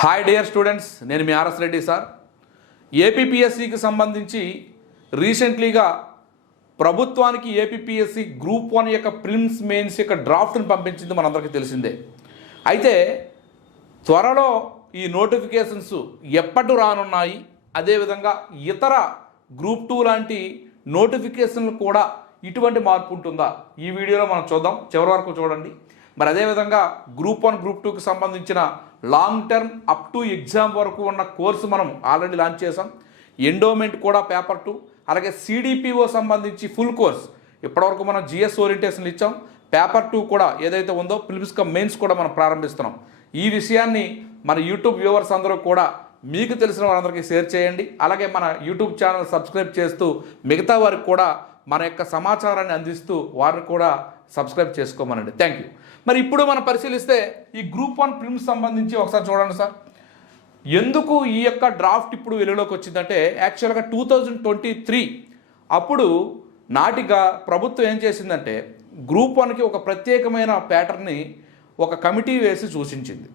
Hi dear students నేను మీ RS Reddy sir. ఏపీపీఎస్సికి సంబంధించి రీసెంట్లీగా ప్రభుత్వానికి ఏపీపీఎస్సి గ్రూప్ వన్ యొక్క ప్రిమ్స్ మెయిన్స్ యొక్క డ్రాఫ్ట్ని పంపించింది మనందరికీ తెలిసిందే. అయితే త్వరలో ఈ నోటిఫికేషన్స్ ఎప్పటి రానున్నాయి అదేవిధంగా ఇతర గ్రూప్ టూ లాంటి నోటిఫికేషన్లు కూడా ఇటువంటి మార్పు ఉంటుందా? ఈ వీడియోలో మనం చూద్దాం. చివరి వరకు చూడండి. మరి అదేవిధంగా గ్రూప్ వన్ గ్రూప్ టూకి సంబంధించిన long term up to exam వరకు ఉన్న కోర్సు మనం ఆల్రెడీ లాంచ్ చేసాం ఎండోమెంట్ కూడా పేపర్ టూ అలాగే సిడిపిఓ సంబంధించి ఫుల్ కోర్స్ ఇప్పటివరకు మనం జిఎస్ ఓరియంటేషన్లు ఇచ్చాం. పేపర్ టూ కూడా ఏదైతే ఉందో ప్రిలిమ్స్ మెయిన్స్ కూడా మనం ప్రారంభిస్తున్నాం. ఈ విషయాన్ని మన యూట్యూబ్ వ్యూవర్స్ అందరూ కూడా మీకు తెలిసిన వారందరికీ షేర్ చేయండి. అలాగే మన యూట్యూబ్ ఛానల్ సబ్స్క్రైబ్ చేస్తూ మిగతా వారికి కూడా మన యొక్క సమాచారాన్ని అందిస్తూ వారిని కూడా సబ్స్క్రైబ్ చేసుకోమనండి. థ్యాంక్ యూ మరి ఇప్పుడు మనం పరిశీలిస్తే ఈ గ్రూప్ వన్ ఫిల్మ్స్ సంబంధించి ఒకసారి చూడండి సార్. ఎందుకు ఈ యొక్క డ్రాఫ్ట్ ఇప్పుడు వెలుగులోకి వచ్చిందంటే యాక్చువల్గా టూ థౌజండ్ ట్వంటీ త్రీ అప్పుడు నాటిగా ప్రభుత్వం ఏం చేసిందంటే గ్రూప్ వన్కి ఒక ప్రత్యేకమైన ప్యాటర్న్ని ఒక కమిటీ వేసి సూచించింది.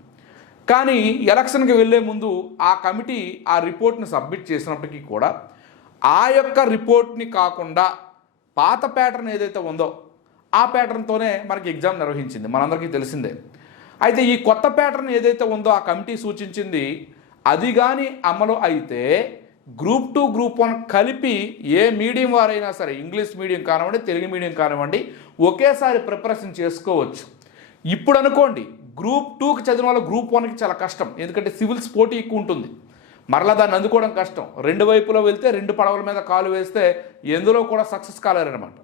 కానీ ఎలక్షన్కి వెళ్ళే ముందు ఆ కమిటీ ఆ రిపోర్ట్ని సబ్మిట్ చేసినప్పటికీ కూడా ఆ యొక్క రిపోర్ట్ని కాకుండా పాత ప్యాటర్న్ ఏదైతే ఉందో ఆ ప్యాటర్న్తోనే మనకి ఎగ్జామ్ నిర్వహించింది. మనందరికీ తెలిసిందే. అయితే ఈ కొత్త ప్యాటర్న్ ఏదైతే ఉందో ఆ కమిటీ సూచించింది అది కానీ అమలు అయితే గ్రూప్ టూ గ్రూప్ వన్ కలిపి ఏ మీడియం వారైనా సరే ఇంగ్లీష్ మీడియం కానివ్వండి తెలుగు మీడియం కానివ్వండి ఒకేసారి ప్రిపరేషన్ చేసుకోవచ్చు. ఇప్పుడు అనుకోండి గ్రూప్ టూకి చదివిన వాళ్ళు గ్రూప్ వన్కి చాలా కష్టం. ఎందుకంటే సివిల్స్ పోటీ ఎక్కువ ఉంటుంది. మరలా దాన్ని అందుకోవడం కష్టం. రెండు వైపులో వెళ్తే రెండు పడవల మీద కాలు వేస్తే ఎందులో కూడా సక్సెస్ కాలేరనమాట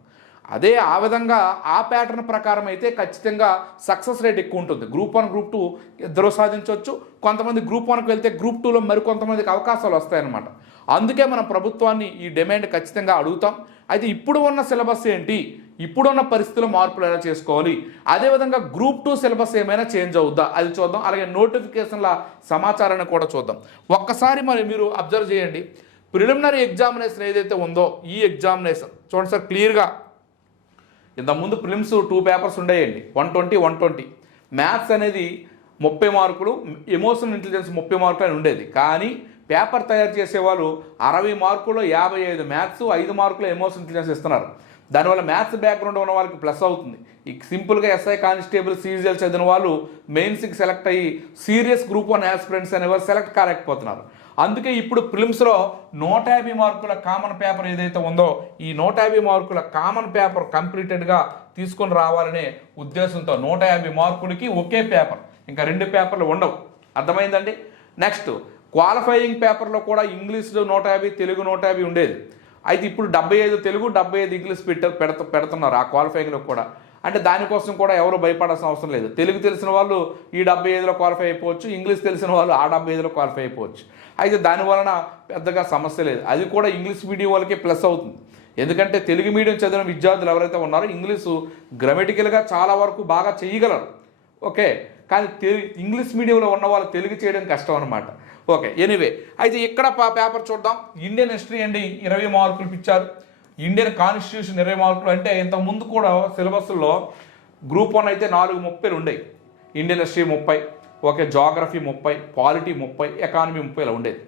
అదే ఆ విధంగా ఆ ప్యాటర్న్ ప్రకారం అయితే ఖచ్చితంగా సక్సెస్ రేట్ ఎక్కువ ఉంటుంది. గ్రూప్ వన్ గ్రూప్ టూ ఇద్దరు సాధించవచ్చు. కొంతమంది గ్రూప్ వన్కి వెళ్తే గ్రూప్ టూలో మరికొంతమందికి అవకాశాలు వస్తాయన్నమాట. అందుకే మనం ప్రభుత్వాన్ని ఈ డిమాండ్ ఖచ్చితంగా అడుగుతాం. అయితే ఇప్పుడు ఉన్న సిలబస్ ఏంటి? ఇప్పుడున్న పరిస్థితుల్లో మార్పులు ఎలా చేసుకోవాలి? అదేవిధంగా గ్రూప్ టూ సిలబస్ ఏమైనా చేంజ్ అవుద్దా? అది చూద్దాం. అలాగే నోటిఫికేషన్ల సమాచారాన్ని కూడా చూద్దాం. ఒక్కసారి మరి మీరు అబ్జర్వ్ చేయండి. ప్రిలిమినరీ ఎగ్జామినేషన్ ఏదైతే ఉందో ఈ ఎగ్జామినేషన్ చూడండి సార్ క్లియర్గా ఇంతకుముందు ప్రిలిమ్స్ టూ పేపర్స్ ఉండేయండి. One twenty one twenty maths అనేది ముప్పై మార్కులు ఎమోషనల్ ఇంటెలిజెన్స్ ముప్పై మార్కులు అని ఉండేది. కానీ పేపర్ తయారు చేసేవాళ్ళు అరవై మార్కులు యాభై ఐదు మ్యాథ్స్ ఐదు మార్కులు ఎమోషనల్ ఇంటెలిజెన్స్ ఇస్తున్నారు. దానివల్ల మ్యాథ్స్ బ్యాక్గ్రౌండ్ ఉన్న వాళ్ళకి ప్లస్ అవుతుంది. ఈ సింపుల్గా ఎస్ఐ కానిస్టేబుల్ సీజీఎల్ చదివిన వాళ్ళు మెయిన్స్కి సెలెక్ట్ అయ్యి సీరియస్ గ్రూప్ వన్ ఆస్పిరెంట్స్ అనేవారు సెలెక్ట్ కాలేకపోతున్నారు. అందుకే ఇప్పుడు ప్రిలిమ్స్లో నూట యాభై మార్కుల కామన్ పేపర్ ఏదైతే ఉందో ఈ నూట యాభై మార్కుల కామన్ పేపర్ కంప్లీటెడ్గా తీసుకొని రావాలనే ఉద్దేశంతో నూట యాభై మార్కులకి ఒకే పేపర్ ఇంకా రెండు పేపర్లు ఉండవు. అర్థమైందండి? నెక్స్ట్ క్వాలిఫైయింగ్ పేపర్లో కూడా ఇంగ్లీష్లో నూట యాభై తెలుగు నూట యాభై ఉండేది. అయితే ఇప్పుడు డెబ్బై ఐదు తెలుగు డెబ్బై ఐదు ఇంగ్లీష్ పెట్ట పెడత పెడుతున్నారు ఆ క్వాలిఫైయింగ్లో కూడా. అంటే దానికోసం కూడా ఎవరు భయపడాల్సిన అవసరం లేదు. తెలుగు తెలిసిన వాళ్ళు ఈ డెబ్బై ఐదులో క్వాలిఫై అయిపోవచ్చు ఇంగ్లీష్ తెలిసిన వాళ్ళు ఆ డెబ్బై ఐదులో క్వాలిఫై అయిపోవచ్చు. అయితే దాని వలన పెద్దగా సమస్య లేదు. అది కూడా ఇంగ్లీష్ మీడియం వాళ్ళకే ప్లస్ అవుతుంది. ఎందుకంటే తెలుగు మీడియం చదివిన విద్యార్థులు ఎవరైతే ఉన్నారో ఇంగ్లీషు గ్రామటికల్గా చాలా వరకు బాగా చేయగలరు. ఓకే? కానీ తెలు ఇంగ్లీష్ మీడియంలో ఉన్న వాళ్ళు తెలుగు చేయడం కష్టం అనమాట ఓకే ఎనీవే. అయితే ఇక్కడ పా- పేపర్ చూద్దాం. ఇండియన్ హిస్టరీ అండి ఇరవై మార్కులు ఇచ్చారు ఇండియన్ కాన్స్టిట్యూషన్ ఇరవై మార్కులు. అంటే ఇంతకు ముందు కూడా సిలబస్లో గ్రూప్ వన్ అయితే నాలుగు ముప్పైలు ఉండేవి ఇండియన్ హిస్టరీ ముప్పై ఓకే జాగ్రఫీ ముప్పై పాలిటీ ముప్పై ఎకానమీ ముప్పై ఇలా ఉండేది.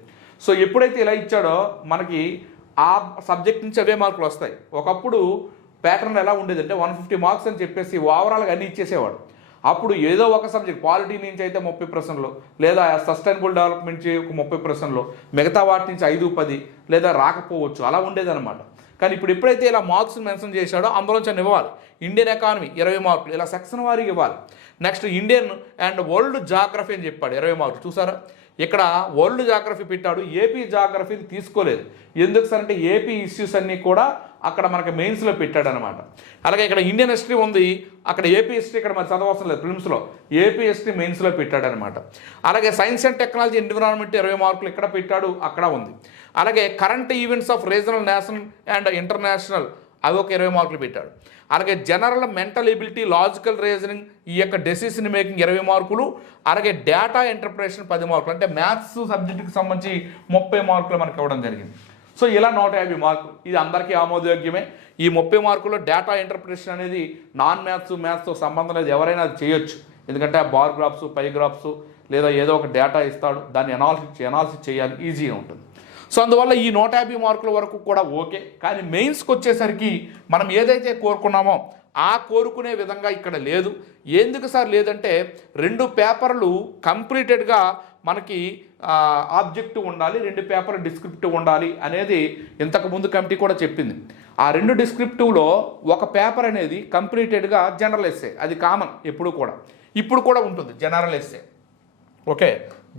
సో ఎప్పుడైతే ఇలా ఇచ్చాడో మనకి ఆ సబ్జెక్ట్ నుంచి అవే మార్కులు వస్తాయి. ఒకప్పుడు ప్యాటర్న్ ఎలా ఉండేది అంటే వన్ ఫిఫ్టీ మార్క్స్ అని చెప్పేసి ఓవరాల్గా అన్ని ఇచ్చేసేవాడు. అప్పుడు ఏదో ఒక సబ్జెక్ట్ పాలిటీ నుంచి అయితే ముప్పై ప్రశ్నలు లేదా సస్టైనబుల్ డెవలప్మెంట్ ఒక ముప్పై ప్రశ్నలు మిగతా వాటి నుంచి ఐదు పది లేదా రాకపోవచ్చు. అలా ఉండేదన్నమాట. కానీ ఇప్పుడు ఎప్పుడైతే ఇలా మార్క్స్ మెన్షన్ చేశాడో అందులోంచి అని ఇవ్వాలి. ఇండియన్ ఎకానమీ ఇరవై మార్కులు. ఇలా సెక్షన్ వారికి ఇవ్వాలి. Next Indian and world geography అని చెప్పాడు ఇరవై మార్కులు. చూసారా? ఇక్కడ వరల్డ్ జాగ్రఫీ పెట్టాడు ఏపీ జాగ్రఫీని తీసుకోలేదు. ఎందుకు సార్ అంటే ఏపీ ఇష్యూస్ అన్నీ కూడా అక్కడ మనకి మెయిన్స్లో పెట్టాడు అనమాట అలాగే ఇక్కడ ఇండియన్ హిస్టరీ ఉంది. అక్కడ ఏపీ హిస్టరీ ఇక్కడ మరి చదవాల్సిన లేదు ఫిల్మ్స్లో ఏపీ హిస్టరీ మెయిన్స్లో పెట్టాడు అనమాట అలాగే సైన్స్ అండ్ టెక్నాలజీ ఎన్విరాన్మెంట్ ఇరవై మార్కులు ఇక్కడ పెట్టాడు అక్కడ ఉంది. అలాగే current events of regional national and international అవి ఒక ఇరవై మార్కులు పెట్టాడు. అలాగే general mental ability logical reasoning ఈ యొక్క డెసిషన్ మేకింగ్ ఇరవై మార్కులు. అలాగే డేటా ఇంటర్ప్రిటేషన్ పది మార్కులు. అంటే మ్యాథ్స్ సబ్జెక్టుకి సంబంధించి ముప్పై మార్కులు మనకి ఇవ్వడం జరిగింది. సో ఇలా నూట యాభై మార్కులు. ఇది అందరికీ ఆమోదయోగ్యమే. ఈ ముప్పై మార్కుల్లో డేటా ఇంటర్ప్రిటేషన్ అనేది నాన్ మ్యాథ్స్ మ్యాథ్స్తో సంబంధం లేదు. ఎవరైనా అది చేయొచ్చు. ఎందుకంటే ఆ బార్ గ్రాఫ్స్ పై గ్రాఫ్స్ లేదా ఏదో ఒక డేటా ఇస్తాడు. దాన్ని ఎనాలిసిస్ ఎనాలిసిస్ చేయాలి. ఈజీగా ఉంటుంది. సో అందువల్ల ఈ నూట యాభై మార్కుల వరకు కూడా ఓకే. కానీ మెయిన్స్కి వచ్చేసరికి మనం ఏదైతే కోరుకున్నామో ఆ కోరుకునే విధంగా ఇక్కడ లేదు. ఎందుకు సార్ లేదంటే రెండు పేపర్లు కంప్లీటెడ్గా మనకి ఆబ్జెక్టివ్ ఉండాలి రెండు పేపర్ డిస్క్రిప్టివ్ ఉండాలి అనేది ఇంతకుముందు కమిటీ కూడా చెప్పింది. ఆ రెండు డిస్క్రిప్టివ్లో ఒక పేపర్ అనేది కంప్లీటెడ్గా జనరల్ ఎస్సే అది కామన్ ఎప్పుడు కూడా. ఇప్పుడు కూడా ఉంటుంది general essay. Okay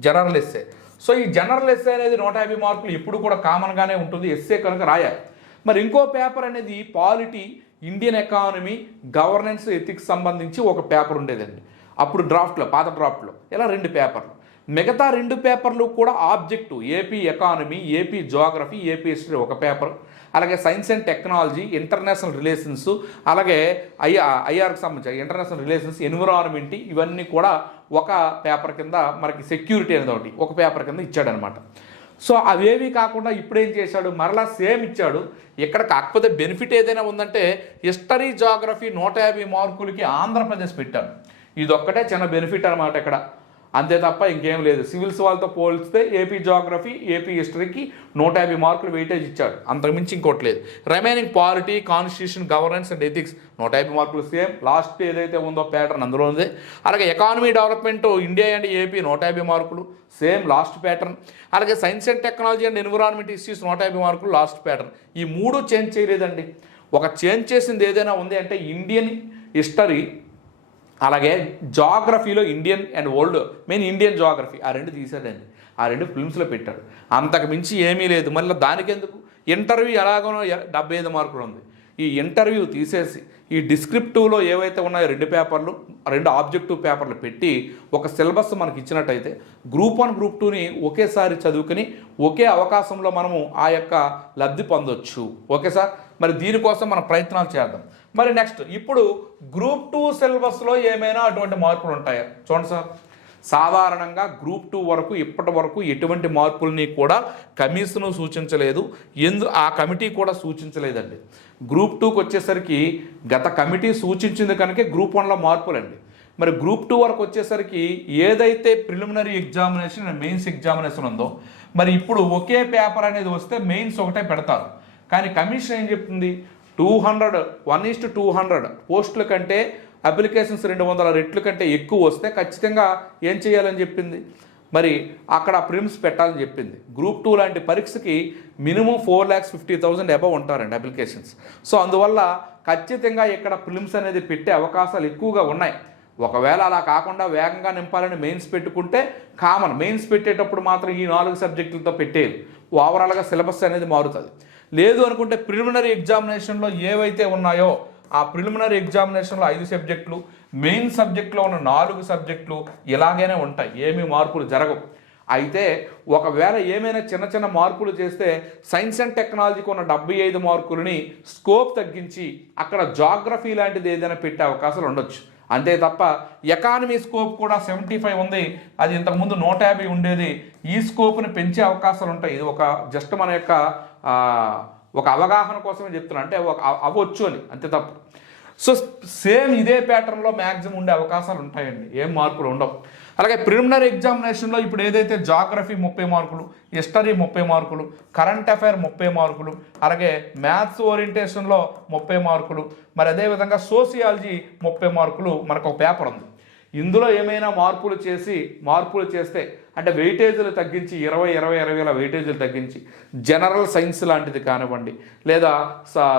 general essay. So ఈ జనరల్ ఎస్సే అనేది నూట యాభై మార్కులు ఎప్పుడు కూడా కామన్గానే ఉంటుంది ఎస్సే కనుక రాయాలి. మరి ఇంకో పేపర్ అనేది polity Indian economy governance ethics సంబంధించి ఒక పేపర్ ఉండేదండి. అప్పుడు డ్రాఫ్ట్లో పాత డ్రాఫ్ట్లో ఇలా రెండు పేపర్లు మిగతా రెండు పేపర్లు కూడా objective AP economy AP geography AP history ఒక పేపర్ అలాగే science and technology international relations అలాగే ఐఆ ఐఆర్కి సంబంధించి ఇంటర్నేషనల్ రిలేషన్స్ ఎన్విరాన్మెంట్ ఇవన్నీ కూడా ఒక పేపర్ కింద మనకి సెక్యూరిటీ అనేది ఒకటి ఒక పేపర్ కింద ఇచ్చాడనమాట. సో అవేవి కాకుండా ఇప్పుడేం చేశాడు? మరలా సేమ్ ఇచ్చాడు. ఇక్కడ కాకపోతే బెనిఫిట్ ఏదైనా ఉందంటే హిస్టరీ జాగ్రఫీ నూట యాభై మార్కులకి ఆంధ్రప్రదేశ్ పెట్టాడు. ఇదొక్కటే చిన్న బెనిఫిట్ అనమాట ఇక్కడ. అంతే తప్ప ఇంకేం లేదు. సివిల్స్ వాళ్ళతో పోల్స్తే ఏపీ జాగ్రఫీ ఏపీ హిస్టరీకి నూట యాభై మార్కులు వెయిటేజ్ ఇచ్చాడు. అంతకుమించి ఇంకోటి లేదు. Remaining polity constitution governance and ethics నూట యాభై మార్కులు సేమ్. లాస్ట్ ఏదైతే ఉందో ప్యాటర్న్ అందులో ఉంది. అలాగే economy development India and AP నూట యాభై మార్కులు సేమ్. లాస్ట్ ప్యాటర్న్ అలాగే science and technology and environment issues నూట యాభై మార్కులు లాస్ట్ ప్యాటర్న్ ఈ మూడు చేంజ్ చేయలేదండి. ఒక చేంజ్ చేసింది ఏదైనా ఉంది అంటే ఇండియన్ హిస్టరీ అలాగే జాగ్రఫీలో Indian and old main Indian geography ఆ రెండు తీశాడండి. ఆ రెండు ఫిల్మ్స్లో పెట్టాడు. అంతకు మించి ఏమీ లేదు. మళ్ళీ దానికెందుకు? ఇంటర్వ్యూ ఎలాగోనో డెబ్బై ఐదు మార్కులు ఉంది ఈ ఇంటర్వ్యూ తీసేసి ఈ డిస్క్రిప్టివ్లో ఏవైతే ఉన్నాయో రెండు పేపర్లు రెండు ఆబ్జెక్టివ్ పేపర్లు పెట్టి ఒక సిలబస్ మనకి ఇచ్చినట్టయితే గ్రూప్ వన్ గ్రూప్ టూని ఒకేసారి చదువుకుని ఒకే అవకాశంలో మనము ఆ యొక్క లబ్ధి పొందొచ్చు. Okay sir? మరి దీనికోసం మనం ప్రయత్నాలు చేద్దాం. మరి నెక్స్ట్ ఇప్పుడు గ్రూప్ టూ సిలబస్లో ఏమైనా అటువంటి మార్పులు ఉంటాయా? చూడండి సార్. సాధారణంగా గ్రూప్ టూ వరకు ఇప్పటి వరకు ఎటువంటి మార్పుల్ని కూడా కమిషన్ సూచించలేదు. ఎందు ఆ కమిటీ కూడా సూచించలేదండి. గ్రూప్ టూకి వచ్చేసరికి గత కమిటీ సూచించింది కనుక గ్రూప్ వన్లో మార్పులండి. మరి గ్రూప్ టూ వరకు వచ్చేసరికి ఏదైతే ప్రిలిమినరీ ఎగ్జామినేషన్ మెయిన్స్ ఎగ్జామినేషన్ ఉందో మరి ఇప్పుడు ఒకే పేపర్ అనేది వస్తే మెయిన్స్ ఒకటే పెడతారు. కానీ కమిషన్ ఏం చెప్తుంది? Two hundred one is two hundred పోస్టుల కంటే అప్లికేషన్స్ రెండు వందల రెట్లు కంటే ఎక్కువ వస్తే ఖచ్చితంగా ఏం చేయాలని చెప్పింది? మరి అక్కడ ప్రిమ్స్ పెట్టాలని చెప్పింది. గ్రూప్ టూ లాంటి పరీక్షకి minimum four lakhs fifty thousand above ఉంటారండి అప్లికేషన్స్. సో అందువల్ల ఖచ్చితంగా ఇక్కడ ప్రిమ్స్ అనేది పెట్టే అవకాశాలు ఎక్కువగా ఉన్నాయి. ఒకవేళ అలా కాకుండా వేగంగా నింపాలని మెయిన్స్ పెట్టుకుంటే కామన్. మెయిన్స్ పెట్టేటప్పుడు మాత్రం ఈ నాలుగు సబ్జెక్టులతో పెట్టేది. ఓవరాల్గా సిలబస్ అనేది మారుతుంది. లేదు అనుకుంటే ప్రిలిమినరీ ఎగ్జామినేషన్లో ఏవైతే ఉన్నాయో ఆ ప్రిలిమినరీ ఎగ్జామినేషన్లో ఐదు సబ్జెక్టులు మెయిన్ సబ్జెక్ట్లో ఉన్న నాలుగు సబ్జెక్టులు ఇలాగైనే ఉంటాయి. ఏమీ మార్పులు జరగవు. అయితే ఒకవేళ ఏమైనా చిన్న చిన్న మార్పులు చేస్తే సైన్స్ అండ్ టెక్నాలజీకి ఉన్న డెబ్బై ఐదు మార్కులని స్కోప్ తగ్గించి అక్కడ జాగ్రఫీ లాంటిది ఏదైనా పెట్టే అవకాశాలు ఉండొచ్చు. అంతే తప్ప ఎకానమీ స్కోప్ కూడా సెవెంటీ ఫైవ్ ఉంది. అది ఇంతకుముందు నూట యాభై ఉండేది. ఈ స్కోప్ని పెంచే అవకాశాలు ఉంటాయి. ఇది ఒక జస్ట్ మన యొక్క ఒక అవగాహన కోసమే చెప్తున్నా. అంటే ఒక అవ్వచ్చు అని. అంతే తప్పు. సో సేమ్ ఇదే ప్యాటర్న్లో మ్యాక్సిమం ఉండే అవకాశాలు ఉంటాయండి. ఏం మార్పులు ఉండవు. అలాగే ప్రిలిమినరీ ఎగ్జామినేషన్లో ఇప్పుడు ఏదైతే జాగ్రఫీ ముప్పై మార్కులు హిస్టరీ ముప్పై మార్కులు కరెంట్ అఫైర్ ముప్పై మార్కులు అలాగే మ్యాథ్స్ ఓరియంటేషన్లో ముప్పై మార్కులు మరి అదేవిధంగా సోషియాలజీ ముప్పై మార్కులు మనకు ఒక పేపర్ ఉంది. ఇందులో ఏమైనా మార్పులు చేసి మార్పులు చేస్తే అంటే వెయిటేజీలు తగ్గించి ఇరవై ఇరవై ఇరవైల వెయిటేజీలు తగ్గించి జనరల్ సైన్స్ లాంటిది కానివ్వండి లేదా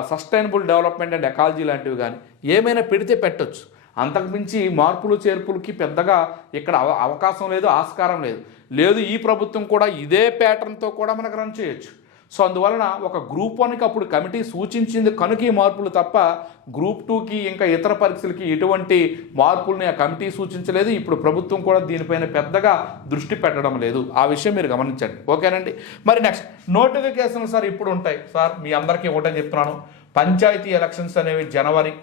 సస్టైనబుల్ డెవలప్మెంట్ అండ్ ఎకాలజీ లాంటివి కానీ ఏమైనా పెడితే పెట్టొచ్చు. అంతకుమించి మార్పులు చేర్పులకి పెద్దగా ఇక్కడ అవ అవకాశం లేదు ఆస్కారం లేదు. లేదు ఈ ప్రభుత్వం కూడా ఇదే ప్యాటర్న్తో కూడా మనకు రన్ చేయొచ్చు. సో అందువలన ఒక గ్రూప్ వన్కి అప్పుడు కమిటీ సూచించింది కనుక ఈ మార్పులు తప్ప గ్రూప్ టూకి ఇంకా ఇతర పరీక్షలకి ఎటువంటి మార్పుల్ని ఆ కమిటీ సూచించలేదు. ఇప్పుడు ప్రభుత్వం కూడా దీనిపైన పెద్దగా దృష్టి పెట్టడం లేదు. ఆ విషయం మీరు గమనించండి. ఓకేనండి? మరి నెక్స్ట్ నోటిఫికేషన్లు సార్ ఇప్పుడు ఉంటాయి. సార్ మీ అందరికీ ఒకటే చెప్తున్నాను. పంచాయతీ ఎలక్షన్స్ అనేవి జనవరి.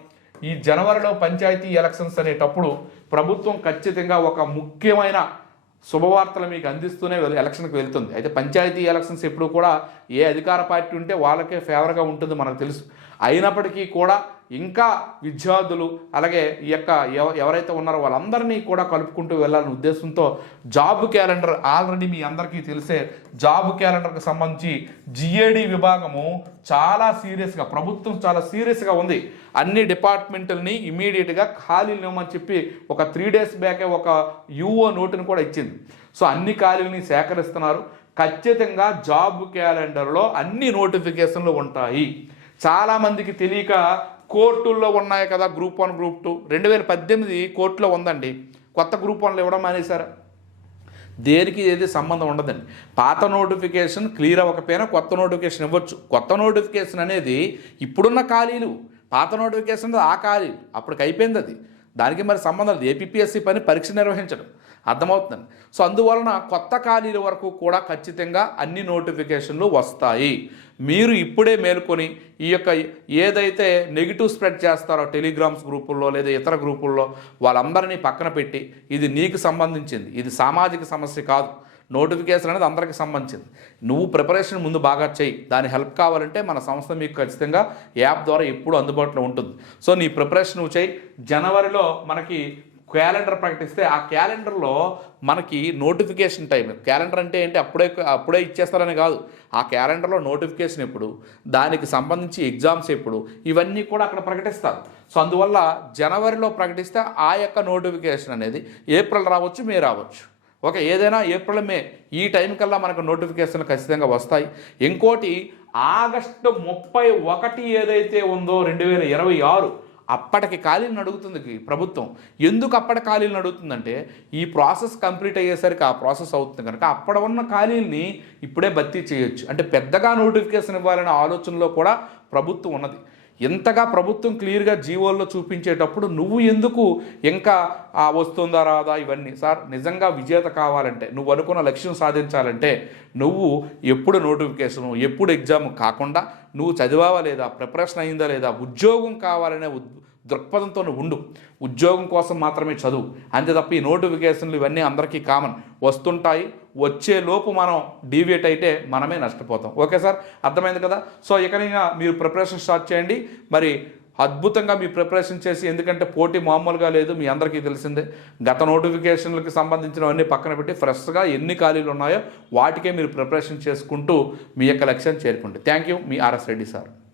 ఈ జనవరిలో పంచాయతీ ఎలక్షన్స్ అనేటప్పుడు ప్రభుత్వం ఖచ్చితంగా ఒక ముఖ్యమైన శుభవార్తలు మీకు అందిస్తూనే ఎలక్షన్కి వెళ్తుంది. అయితే పంచాయతీ ఎలక్షన్స్ ఎప్పుడు కూడా ఏ అధికార పార్టీ ఉంటే వాళ్ళకే ఫేవర్గా ఉంటుంది మనకు తెలుసు. అయినప్పటికీ కూడా ఇంకా విద్యార్థులు అలాగే ఈ యొక్క ఎవరైతే ఉన్నారో వాళ్ళందరినీ కూడా కలుపుకుంటూ వెళ్ళాలనే ఉద్దేశంతో జాబ్ క్యాలెండర్ ఆల్రెడీ మీ అందరికీ తెలిసే జాబ్ క్యాలెండర్కి సంబంధించి జిఏడి విభాగము చాలా సీరియస్గా ప్రభుత్వం చాలా సీరియస్గా ఉంది. అన్ని డిపార్ట్మెంట్లని ఇమీడియట్గా ఖాళీలు ఇవ్వమని చెప్పి ఒక త్రీ డేస్ బ్యాకే ఒక యూఓ నోటుని కూడా ఇచ్చింది. సో అన్ని ఖాళీలని సేకరిస్తున్నారు. ఖచ్చితంగా జాబ్ క్యాలెండర్లో అన్ని నోటిఫికేషన్లు ఉంటాయి. చాలామందికి తెలియక కోర్టుల్లో ఉన్నాయి కదా గ్రూప్ వన్ గ్రూప్ టూ రెండు వేల పద్దెనిమిది కోర్టులో ఉందండి. కొత్త గ్రూప్ వన్లు ఇవ్వడం మానేశారా. దేనికి ఏది సంబంధం ఉండదండి. పాత నోటిఫికేషన్ క్లియర్ అవ్వకపోయినా కొత్త నోటిఫికేషన్ ఇవ్వచ్చు. కొత్త నోటిఫికేషన్ అనేది ఇప్పుడున్న ఖాళీలు. పాత నోటిఫికేషన్ ఆ ఖాళీలు. అప్పటికి అయిపోయింది అది. దానికి మరి సంబంధం లేదు. ఏపీఎస్సి పని పరీక్ష నిర్వహించడం. అర్థమవుతుందండి. సో అందువలన కొత్త ఖాళీల వరకు కూడా ఖచ్చితంగా అన్ని నోటిఫికేషన్లు వస్తాయి. మీరు ఇప్పుడే మేల్కొని ఈ యొక్క ఏదైతే నెగిటివ్ స్ప్రెడ్ చేస్తారో టెలిగ్రామ్స్ గ్రూపుల్లో లేదా ఇతర గ్రూపుల్లో వాళ్ళందరినీ పక్కన పెట్టి ఇది నీకు సంబంధించింది ఇది సామాజిక సమస్య కాదు. నోటిఫికేషన్ అనేది అందరికీ సంబంధించింది. నువ్వు ప్రిపరేషన్ ముందు బాగా చేయి. దాని హెల్ప్ కావాలంటే మన సంస్థ మీకు ఖచ్చితంగా యాప్ ద్వారా ఎప్పుడు అందుబాటులో ఉంటుంది. సో నీ ప్రిపరేషన్ నువ్వు చేయి. జనవరిలో మనకి క్యాలెండర్ ప్రకటిస్తే ఆ క్యాలెండర్లో మనకి నోటిఫికేషన్ టైం క్యాలెండర్ అంటే ఏంటి? అప్పుడే అప్పుడే ఇచ్చేస్తారని కాదు. ఆ క్యాలెండర్లో నోటిఫికేషన్ ఎప్పుడు? దానికి సంబంధించి ఎగ్జామ్స్ ఎప్పుడు? ఇవన్నీ కూడా అక్కడ ప్రకటిస్తారు. సో అందువల్ల జనవరిలో ప్రకటిస్తే ఆ యొక్క నోటిఫికేషన్ అనేది ఏప్రిల్ రావచ్చు మే రావచ్చు. ఓకే ఏదైనా ఏప్రిల్ మే ఈ టైం కల్లా మనకు నోటిఫికేషన్లు ఖచ్చితంగా వస్తాయి. ఇంకోటి ఆగస్టు ముప్పై ఒకటి ఏదైతే ఉందో రెండు వేల ఇరవై ఆరు అప్పటికి ఖాళీలను అడుగుతుంది ప్రభుత్వం. ఎందుకు అప్పటి ఖాళీలను అడుగుతుందంటే ఈ ప్రాసెస్ కంప్లీట్ అయ్యేసరికి ఆ ప్రాసెస్ అవుతుంది కనుక అప్పటి ఉన్న ఖాళీల్ని ఇప్పుడే భర్తీ చేయొచ్చు. అంటే పెద్దగా నోటిఫికేషన్ ఇవ్వాలనే ఆలోచనలో కూడా ప్రభుత్వం ఉన్నది. ఎంతగా ప్రభుత్వం క్లియర్గా జీవోల్లో చూపించేటప్పుడు నువ్వు ఎందుకు ఇంకా ఆ వస్తుందా రాదా? ఇవన్నీ. సార్ నిజంగా విజేత కావాలంటే నువ్వు అనుకున్న లక్ష్యం సాధించాలంటే నువ్వు ఎప్పుడు నోటిఫికేషను ఎప్పుడు ఎగ్జామ్ కాకుండా నువ్వు చదివావా లేదా ప్రిపరేషన్ అయిందా లేదా ఉద్యోగం కావాలనే ఉద్ దృక్పథంతో ఉండు. ఉద్యోగం కోసం మాత్రమే చదువు. అంతే తప్ప ఈ నోటిఫికేషన్లు ఇవన్నీ అందరికీ కామన్. వస్తుంటాయి. వచ్చే లోపు మనం డీవియేట్ అయితే మనమే నష్టపోతాం. Okay sir? అర్థమైంది కదా? సో ఇకనైనా మీరు ప్రిపరేషన్ స్టార్ట్ చేయండి. మరి అద్భుతంగా మీ ప్రిపరేషన్ చేసి ఎందుకంటే పోటీ మామూలుగా లేదు మీ అందరికీ తెలిసిందే. గత నోటిఫికేషన్లకు సంబంధించినవన్నీ పక్కన పెట్టి ఫ్రెష్గా ఎన్ని ఖాళీలు ఉన్నాయో వాటికే మీరు ప్రిపరేషన్ చేసుకుంటూ మీ యొక్క లక్ష్యాన్ని చేరుకోండి. Thank you. Me RS Reddy sir.